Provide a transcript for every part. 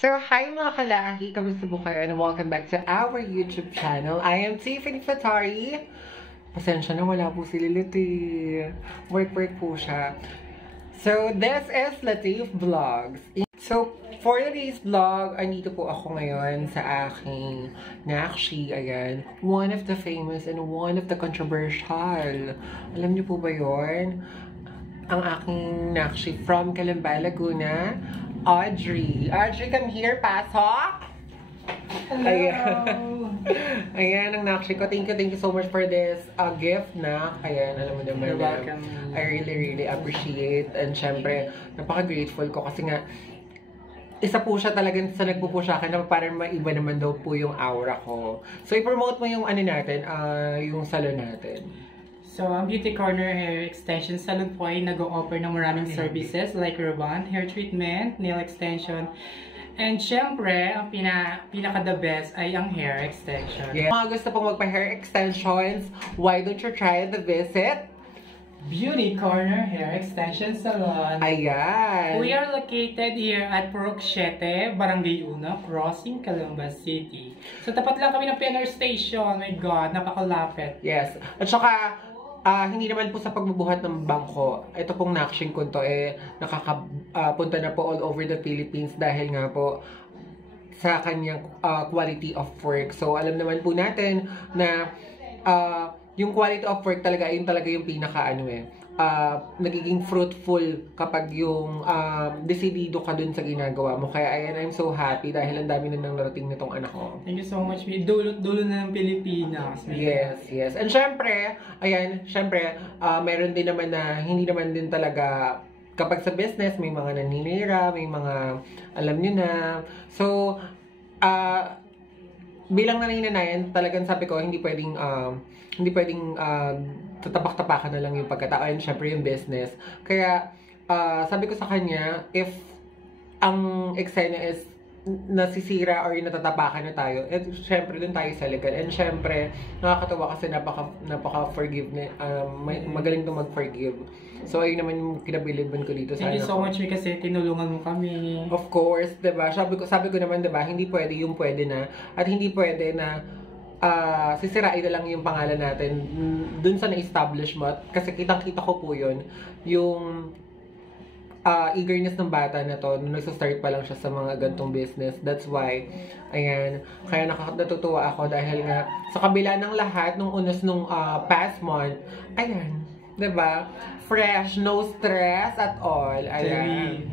So, hi mga kalahi! Kamusta po kayo? And welcome back to our YouTube channel. I am Tiffany Fatari. Pasensya na, wala po si Lilith eh. Work po siya. So, this is Latif Vlogs. So, for today's vlog, andito po ako ngayon sa aking Nakshi. Ayan, one of the famous and one of the controversial. Alam niyo po ba yun? Ang aking Nakshi from Calamba, Laguna. Audrey. Audrey, come here. Pasok! Hello! Ayan. Ayan ang Nakshi ko. Thank you so much for this gift na. Ayan, alam mo naman. You're welcome. I really appreciate. And syempre, napaka-grateful ko kasi nga, isa po siya talagang sa nagpupush sa akin na parang maiba naman daw po yung aura ko. So, i-promote mo yung ano natin, yung salon natin. So, ang Beauty Corner Hair Extension Salon po ay nag-o-offer ng maraming services like rebond, hair treatment, nail extension, and syempre, ang pinaka-the best ay ang hair extension. Yeah. Mga gusto pong magpa-hair extensions, why don't you try the visit? Beauty Corner Hair Extension Salon. Ayan! We are located here at Purok 7, Barangay Una, Crossing, Calamba City. So, tapat lang kami ng PNR Station. My God, napakalapit. Yes. At saka, hindi naman po sa pagbubuhat ng bangko. Ito pong Nakshing ko to nakakapunta na po all over the Philippines dahil nga po sa kanyang quality of work. So, alam naman po natin na yung quality of work talaga, yun talaga yung pinaka nagiging fruitful kapag yung desidido ka dun sa ginagawa mo. Kaya ayan, I'm so happy dahil ang dami na nang narating nitong anak ko. Thank you so much. Dulo na ng Pilipinas. Yes. And syempre, ayan, meron din naman na hindi naman din talaga kapag sa business, may mga naninira, may mga alam nyo na. So, bilang naninanayan, talagang sabi ko, hindi pwedeng tatapak-tapakan na lang yung pagkatao and syempre yung business. Kaya, sabi ko sa kanya, if ang eksena is nasisira or natatapakan na tayo, syempre dun tayo sa legal. And syempre, nakakatawa kasi napaka-forgive magaling to mag-forgive. So, ayun naman yung kinabiliban ko dito sa Thank you so much kasi tinulungan mo kami. Of course, diba? Sabi ko naman, diba, hindi pwede yung pwede na, at hindi pwede na sisirain na lang yung pangalan natin dun sa na-establish mo. Kasi kitang-kita ko po yun, yung eagerness ng bata na to, nung nagsa-start pa lang siya sa mga gantong business. That's why, ayan, kaya natutuwa ako dahil nga, sa kabila ng lahat, nung unos nung past month, ayan, diba? Fresh, no stress at all. Ayan.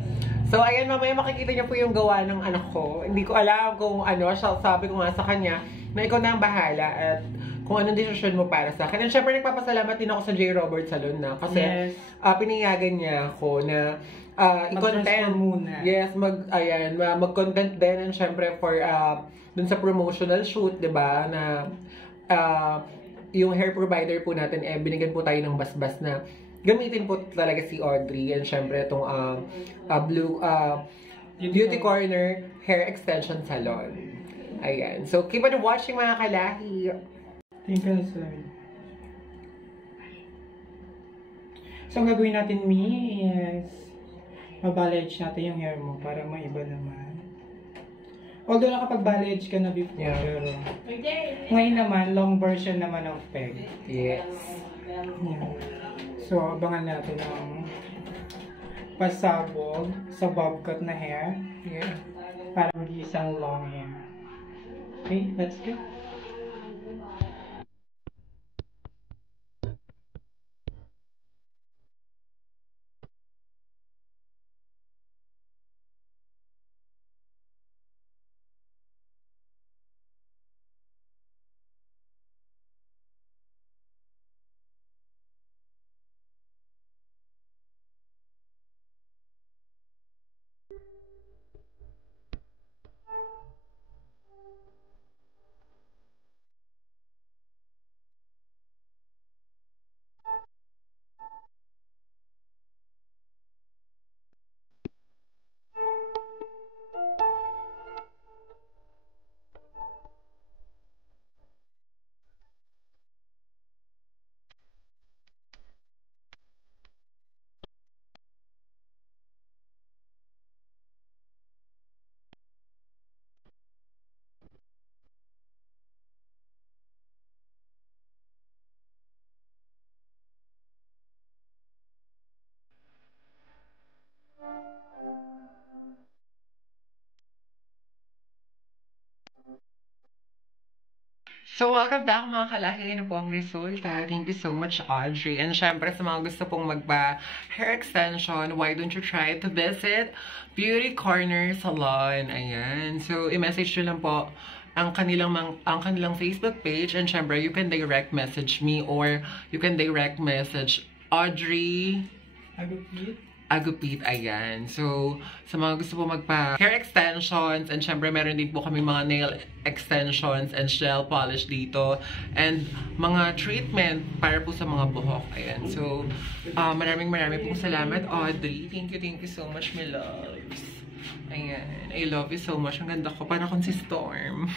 So, ayan, mamaya makikita niyo po yung gawa ng anak ko. Hindi ko alam kung ano, sabi ko nga sa kanya, na ikaw na ang bahala at kung anong desisyon mo para sa akin. And syempre, nagpapasalamat din ako sa J. Robert Salon na kasi pinayagan niya ako na i-content muna. Yes, mag-content din and syempre for dun sa promotional shoot, 'di ba, na yung hair provider po natin binigyan po tayo ng basbas na gamitin po talaga si Audrey and syempre itong Beauty Corner Hair Extension Salon. Ayan. So, keep on watching mga kalahi. Thank you, sir. So, ang gagawin natin, is mabalayage natin yung hair mo para maiba naman. Although nakapag-balayage ka na before, pero ngayon naman, long version naman ng peg. Yes. Yeah. So, abangan natin ang pasabog sa bob cut na hair. Yeah. Para mag-isang long hair. Okay, let's go. So, welcome back mga kalaki. Yan po ang resulta. Thank you so much, Audrey. And syempre, sa mga gusto pong magpa-hair extension, why don't you try to visit Beauty Corner Salon? Ayan. So, i-message nyo lang po ang kanilang Facebook page. And syempre, you can direct message me or you can direct message Audrey Agupit, ayan. So, sa mga gusto po magpa-hair extensions, and syempre meron din po kami mga nail extensions and gel polish dito, and mga treatment para po sa mga buhok, ayan. So, maraming pong salamat, Audrey. Thank you so much, my loves. Ayan. I love you so much. Ang ganda ko. Parang akong si Storm.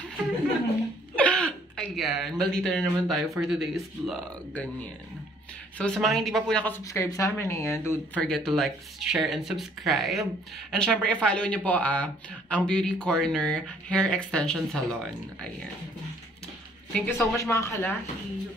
Ayan. Maldita na naman tayo for today's vlog. Ganyan. So, sa mga hindi pa po nakasubscribe sa amin, ayan, don't forget to like, share, and subscribe. And syempre, i-follow nyo po ang Beauty Corner Hair Extension Salon. Ayan. Thank you so much mga kalaki.